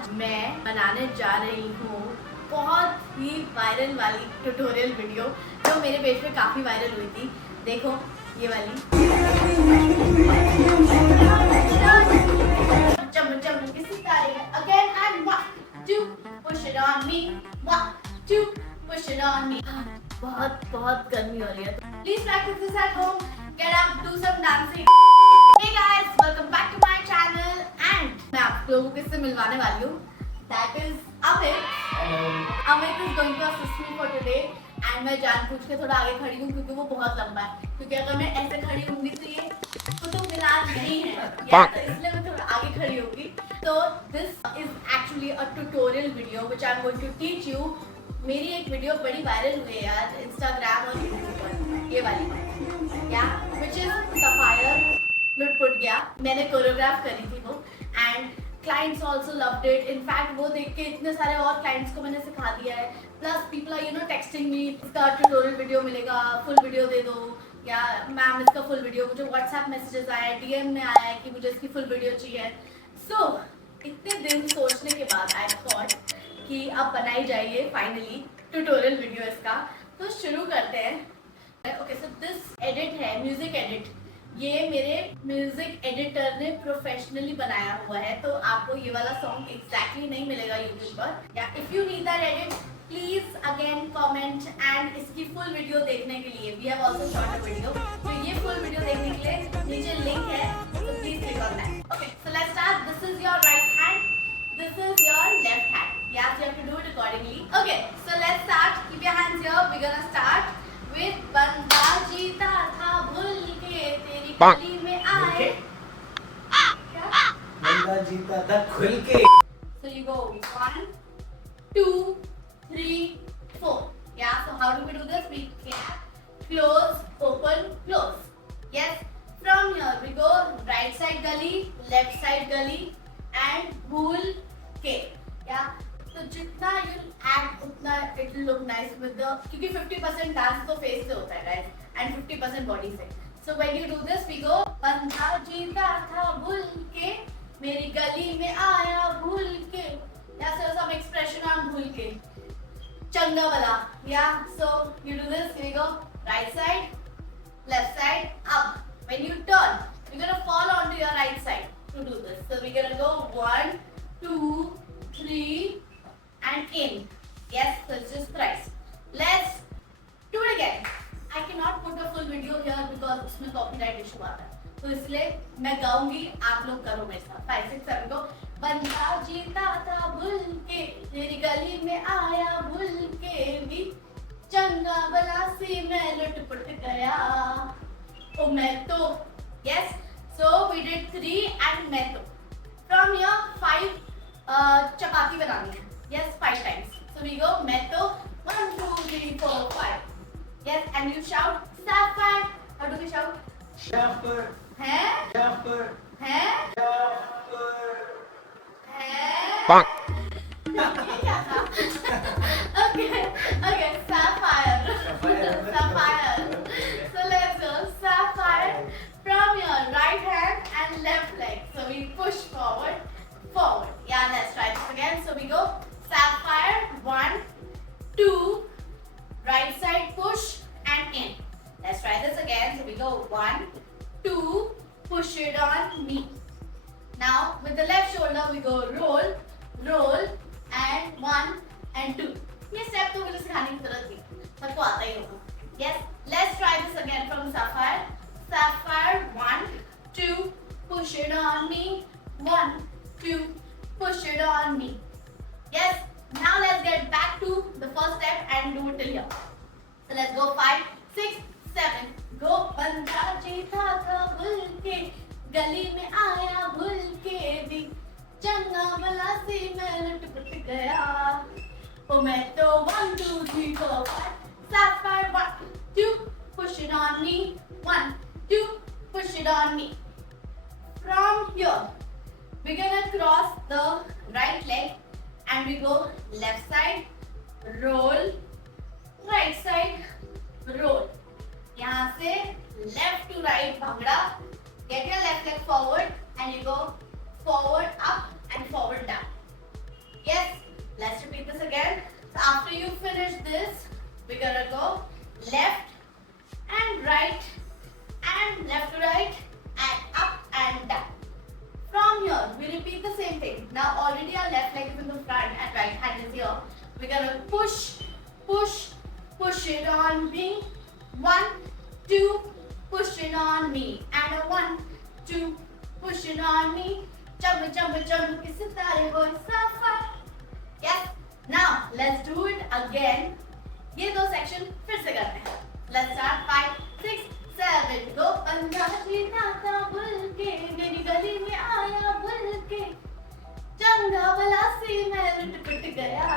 आज मैं बनाने जा रही हूँ बहुत ही वायरल वाली ट्यूटोरियल वीडियो जो मेरे पेज पे काफ़ी वायरल हुई थी। देखो ये वाली चमचम सितारे again and 1 2 push it on me 1 2 push it on me. बहुत गर्मी हो रही है, please practice this at home, get up, do some dancing. Hey guys, welcome back to my channel and मैं आप लोगों को किससे मिलवाने वाली हूँ, that is Amit. Amit is going to assist me for today and मैं जानबूझ के थोड़ा आगे खड़ी हूँ क्योंकि वो बहुत लंबा है, क्योंकि अगर मैं ऐसे खड़ी होंगी तो ये तो मिलान नहीं है, तो इसलिए मैं थोड़ा आगे खड़ी होगी। तो this is actually a tutorial video which I'm going to teach you। मेरी एक वीडियो बड़ी वायरल हुई है यार इंस्टाग्राम और यूट्यूब पर, ये वाली क्या which is Sapphire लुटपुट गया। मैंने कोरियोग्राफ करी थी वो and clients also loved it. In fact वो देख के इतने सारे और क्लाइंट्स को मैंने सिखा दिया है। Plus people are texting me, इसका ट्यूटोरियल वीडियो मिलेगा, फुल वीडियो दे दो, या मैम इसका फुल वीडियो। मुझे व्हाट्सएप मैसेजेस आए, डीएम में आया है कि मुझे इसकी फुल वीडियो चाहिए। सो इतने दिन सोचने के बाद आई थॉट कि अब बनाई जाइए फाइनली ट्यूटोरियल वीडियो इसका। तो शुरू करते हैं। ओके, सो दिस एडिट है म्यूजिक एडिट, ये मेरे म्यूजिक एडिटर ने प्रोफेशनली बनाया हुआ है, तो आपको ये वाला सॉन्ग एग्जैक्टली नहीं मिलेगा यूट्यूब पर। या if you need that edit please again comment and इसकी फुल वीडियो देखने के लिए we have also shot a video, तो ये फुल वीडियो देखने के लिए नीचे लिंक है, तो please click on that. Okay, so let's start. This is your right hand, this is your left hand, yes you have to do it accordingly. Okay, so let's start, keep your hands here, we gonna start with बंदा जीता था भूल के तेरी गली में आए। बंदा जीता था खुल के। So you go 1 2 3 4, yeah, so how do we do this? We clap, close, open, close. Yes, from here we go right side gully, left side gully and bhul ke, yeah. तो जितना you act उतना it will look nice with the, क्योंकि 50% dance तो face से होता है guys and 50% body से। So when you do this we go बंदा जीता था भूल के मेरी गली में आया भूल के, या so some expression on भूल के, चंगा वाला, yeah. So you do this, here we go right side, left side, up. When you turn you're gonna fall onto your right side to do this. So we're gonna go 1 2 3 and in. Yes, so it's just thrice. Let's do it again. I cannot put a full video here because उसमें copyright issue आता है, तो इसलिए मैं गाऊंगी, आप लोग करो मेरे साथ। 5 6 7 go। बंदा जीता था भूल के तेरी गली में आया भूल के भी, चंगा भला सी मैं लुटपुट गया ओ मैं तो। Yes, so we did 3 and मैं तो। From here 5 चपाती बनानी है। Yes, 5 times. So we go मैं तो 1 2 3 4 5। Yes, and you shout Sapphire. How do we shout? Shaffer, है shaffer, है shaffer. है ये क्या था? Okay, okay, Sapphire. Sapphire. So let's go Sapphire from your right hand and left leg. So we push forward, forward. Yeah, let's try this again. So we go Sapphire 1 2, right side push and in. Let's try this again. So we go 1 2, push it on me. Now with the left shoulder we go roll, roll and 1 and 2. ये step तो मुझे सिखाने की जरूरत नहीं, सबको आता ही होगा। Yes, let's try this again from Sapphire. Sapphire 1 2, push it on me. 1 2, push it on me. Yes, now let's get back to the first step and do it till here. So let's go 5 6 7 go। बंदा जीता था भूल के गली में आया भूल के भी, चंगा भला सी मैं लुटपुट गया ओ मैं तो 1 2 3 4 5। Sapphire 1 2, push it on me. 1 2, push it on me. From here we're gonna cross the right leg and we go left side roll, right side roll. यहाँ से left to right bhangra, get your left leg forward and you go forward up and forward down. finish this, we're gonna go left and right and left to right and up and down. From here, we repeat the same thing. Now already our left leg is in the front and right hand is here. We're gonna push, push, push it on me. 1, 2, push it on me. And a 1, 2, push it on me. Jump, jump, jump, kiss it, safar. Yes. Now let's do it again. ये दो section फिर से करते हैं. Let's start 5, 6, 7. Go. अंदाज़ी नाता bull के मेरी गली में आया बुल के चंगा वाला सी मैं लुट पुट गया.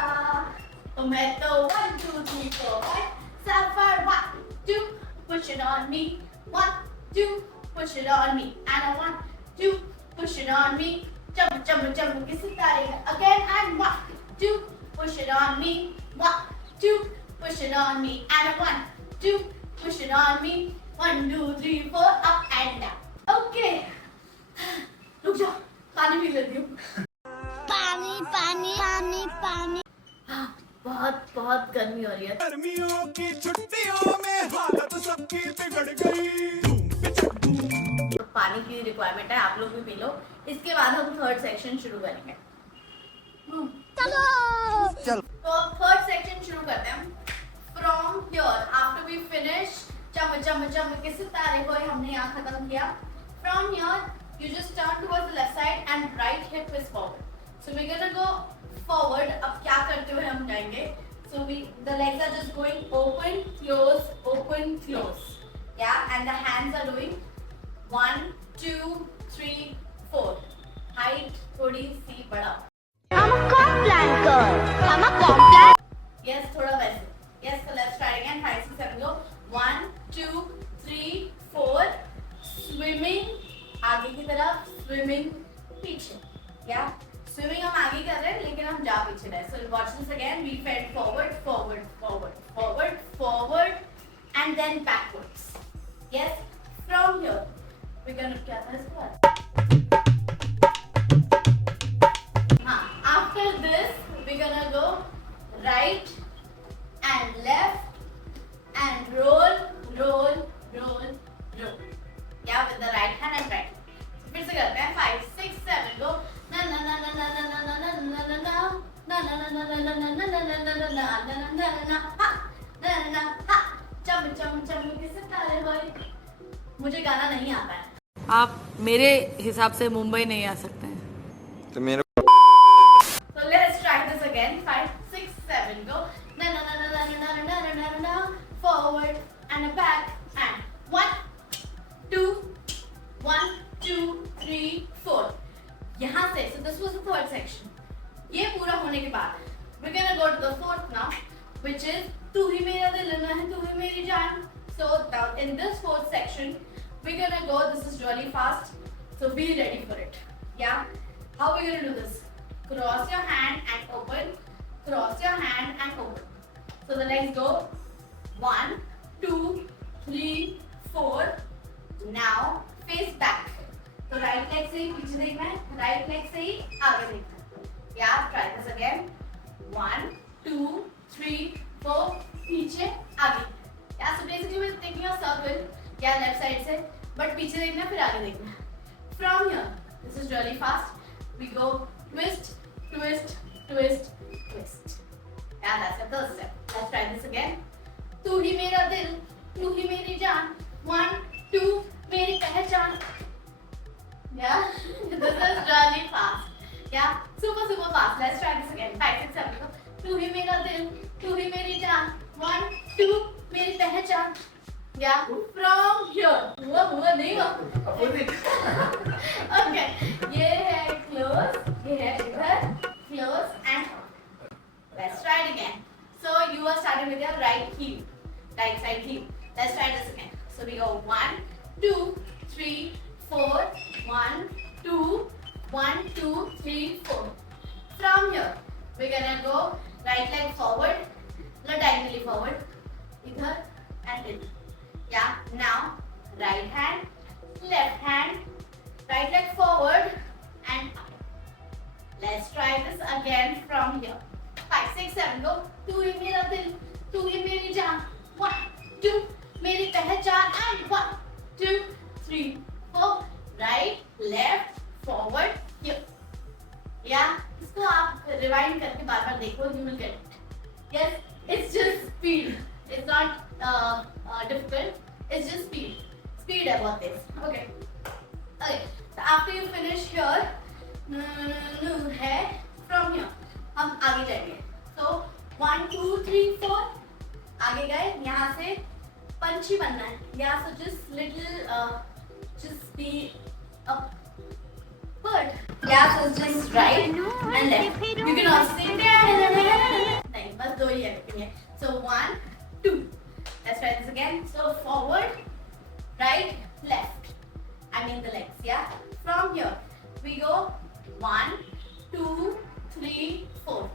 तो मैं तो 1, 2, 3, 4, 5. Sapphire 1, 2, push it on me. 1, 2, push it on me. And a 1, 2, push it on me. Jump, jump, jump, kiss it again. And 1, 2, push it on me. 1, 2, push it on me. And a 1, 2, push it on me. 1, 2, 3, 4, up and down. Okay. रुक जाओ, पानी P लेती हूँ. पानी पानी पानी पानी बहुत बहुत गर्मी हो रही है. गर्मियों की छुट्टियों में हालत सबकी बिगड़ गई. धूम पे चढ़ धूम. तो पानी की रिक्वायरमेंट है, आप लोग भी पी लो. इसके बाद हम थर्ड सेक्शन शुरू करेंगे. चलो तो थर्ड सेक्शन शुरू करते हैं. From here after we finish jump jump jump के सितारे को हमने यहाँ खत्म किया. From here you just turn towards the left side and right hip is forward. So we're gonna go forward. अब क्या करते हुए हम जाएंगे? So the legs are just going open, close. Yeah, and the hands are doing 1, 2, 3, 4. Height थोड़ी सी बढ़ा. हम Complan कर हम कॉम्प्लान. Yes, थोड़ा वैसे. Yes, so let's try again. 5, 6, 7 go. 1, 2, 3, 4. Swimming आगे की तरफ, स्विमिंग पीछे. या स्विमिंग हम आगे कर रहे हैं लेकिन हम जा पीछे रहे. So watch this again. We fade forward forward forward forward forward and then backwards. Yes. From here we gonna क्या था इसके बाद. हाँ, after this we gonna go right and left and roll roll roll roll. Yeah, with the right hand and right. So फिर से करते हैं. 5, 6, 7 go. Na na na na na na na na na na na na. Na na na na na na na na na na na na na na na na. Ha na na na ha. Jump jump jump के सितारे होए. मुझे गाना नहीं आता है. आप मेरे हिसाब से मुंबई नहीं आ सकते हैं. तो मेरे So let's try this again. 5, 6, 7 go. Na na na na na na na na na na na. Forward and a back and 1, 2, 1, 2, 3, 4. यहाँ से, so this was the third section. ये पूरा होने के बाद we're gonna go to the fourth now, which is तू ही मेरा दिल ना है तू ही मेरी जान. So now in this fourth section we're gonna go. This is really fast, so be ready for it. Yeah. How we're gonna do this? Cross your hand and open. Cross your hand and open. So the legs go 1, 2, 3, 4. Now face back. तो right leg से ही पीछे देखना है, right leg से ही आगे देखना है. Yeah, try this again. 1, 2, 3, 4. पीछे आगे. Yeah, so basically we're taking a circle. Yeah, left side से, but पीछे देखना फिर आगे देखना. From here, this is really fast. We go twist, twist, twist, twist. Yeah, that's the third step. Let's try this again. तू ही मेरा दिल, तू ही मेरी जान. 1, 2, मेरी पहचान. Yeah, this is really fast. Yeah, super fast. Let's try this again. 5, 6, 7 go. तू ही मेरा दिल, तू ही मेरी जान. 1, 2, मेरी पहचान. Yeah, from here. हुआ नहीं हुआ. Okay, ये है close, ये है इधर, close and let's try it again. So you are starting with your right heel, right side heel. Let's try this again. So we go 1, 2, 3, 4. 1, 2, 1, 2, 3, 4. From here, we're gonna go right leg forward, diagonally forward, इधर and in. Yeah. Now right hand, left hand, right leg forward and up. Let's try this again from here. 5, 6, 7 go. तू ही मेरा दिल, तू ही मेरी जान. 1, 2 मेरी पहचान. And 1, 2, 3, 4. Right, left, forward, here. Yeah, इसको आप rewind करके बार-बार देखो. You will get it. Yes, it's just speed. It's not difficult. It's just speed. Speed about this. Okay. Okay. So after you finish here, है from here. हम आगे जाएंगे. So 1, 2, 3, 4. आगे गए. यहाँ से पंछी बनना है. Yeah, so just little, just be a bird. Yeah, so just right and left. You can also say नहीं, बस दो ही है. So 1, 2. Let's try this again. So forward, right, left. I mean the legs, yeah. From here, we go 1, 2, 3, 4.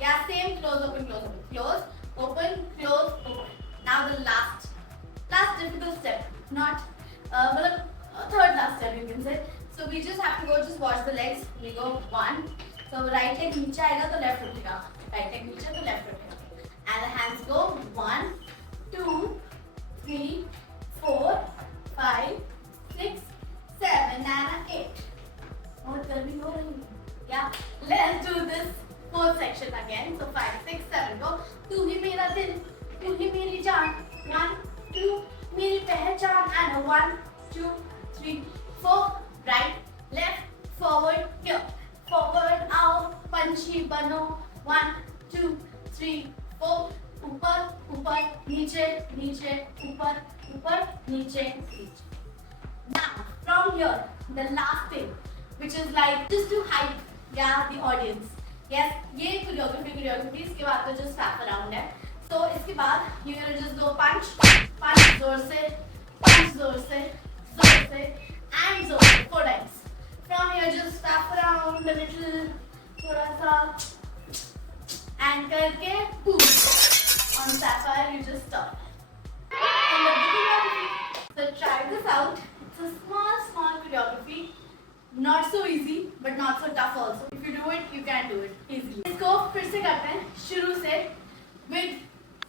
Yeah, same. Close, open, close, open, close, open, close, open. Now the last difficult step. Not, third last step you can say. So we just have to go. Just watch the legs. We go 1. So right leg नीचे आएगा तो left उठेगा. Right leg नीचे तो left उठेगा. And the hands go 1, 2, 3, 4, 5, 6, 7 and 8. बहुत गर्मी हो रही है. Yeah. Let's do this fourth section again. So 5, 6, 7 go. तू ही मेरा दिल, तू ही मेरी जान. 1, 2 मेरी पहचान. And 1, 2, 3, 4. Right, left, forward, here. Forward आओ, पंछी बनो. 1, 2, 3, 4. ऊपर, ऊपर, नीचे, नीचे, ऊपर, ऊपर, नीचे, नीचे. Now, from here, the last thing, which is like just to hype, yeah, the audience. Yes, ये choreography. इसके बाद तो just wrap around है. So इसके बाद you're gonna just go punch जोर से, punch जोर से, and zone 4 times. From here just wrap around a little, थोड़ा सा, and करके boom. On sapphire you just stop. And the choreography. So try this out. It's a small choreography. Not so easy, but not so tough also. If you do it, you can do it easily. इसको फिर से करते हैं शुरू से with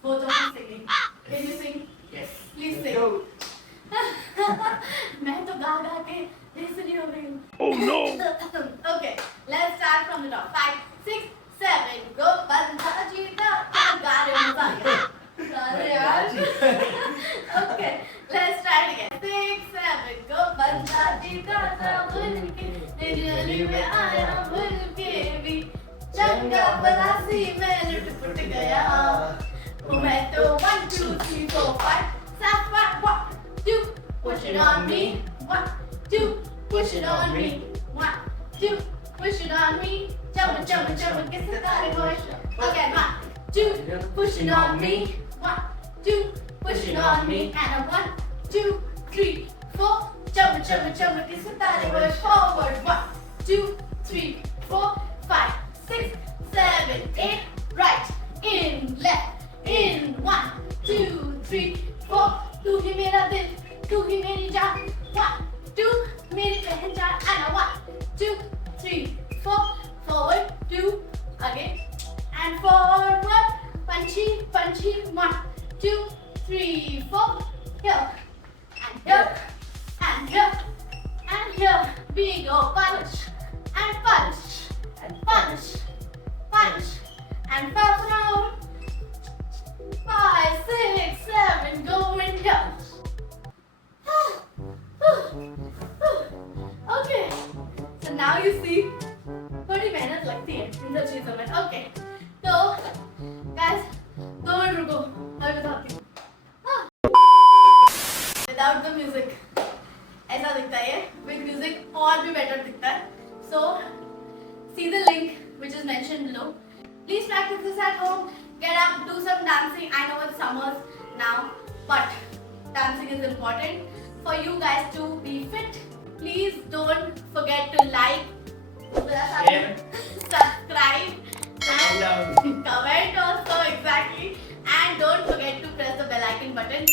both of you singing. Can you sing? Yes. Please sing. Go. मैं तो गा के बेसुरी हो गई हूँ. Oh no! Okay, let's start from the top. 5, 6, 7, go. बंदा जीता, गा रहे हो मजा. अरे यार. Okay, let's try it again. 6, 7, go. बंदा जीता था भूल के, दिल्ली में आया भूल के भी. चंगा बलासी में लुट पुट गया. मैं तो 1, 2, 3, 4, 5, 7, 1, 2, push it on me. 1, 2, push it on me. 1, 2, push it on me. Jump, kiss the body push. Again, 1, 2, push it on me. 1, 2, push it on me. And a 1, 2, 3, 4. Jump, kiss the body push. Forward, 1, 2, 3, 4, 5, 6, 7, 8. Right, in, left, in. 1, 2, 3, 4. तू ही मेरा दिल, तू ही मेरी जान. 1, 2 मेरी पहचान. And a 1, 2, 3, 4. Forward, 2, again, and forward. Punchy. 1, 2, 3, 4. Here, and here, and here, and here. We go punch, and punch, and punch, and puff round. 5, 6, 7, go and down. Okay, so now you see, थोड़ी मेहनत लगती है इन सब चीजों में. Okay, तो guys, 2 minute रुको, मैं बताती हूँ. Without the music, ऐसा दिखता है. With music और भी better दिखता है. So see the link which is mentioned below. Please practice this at home. Get up, do some dancing. I know it's summers now, but dancing is important for you guys to be fit. Please don't forget to like, Share. subscribe, and Love. comment also exactly. And don't forget to press the bell icon button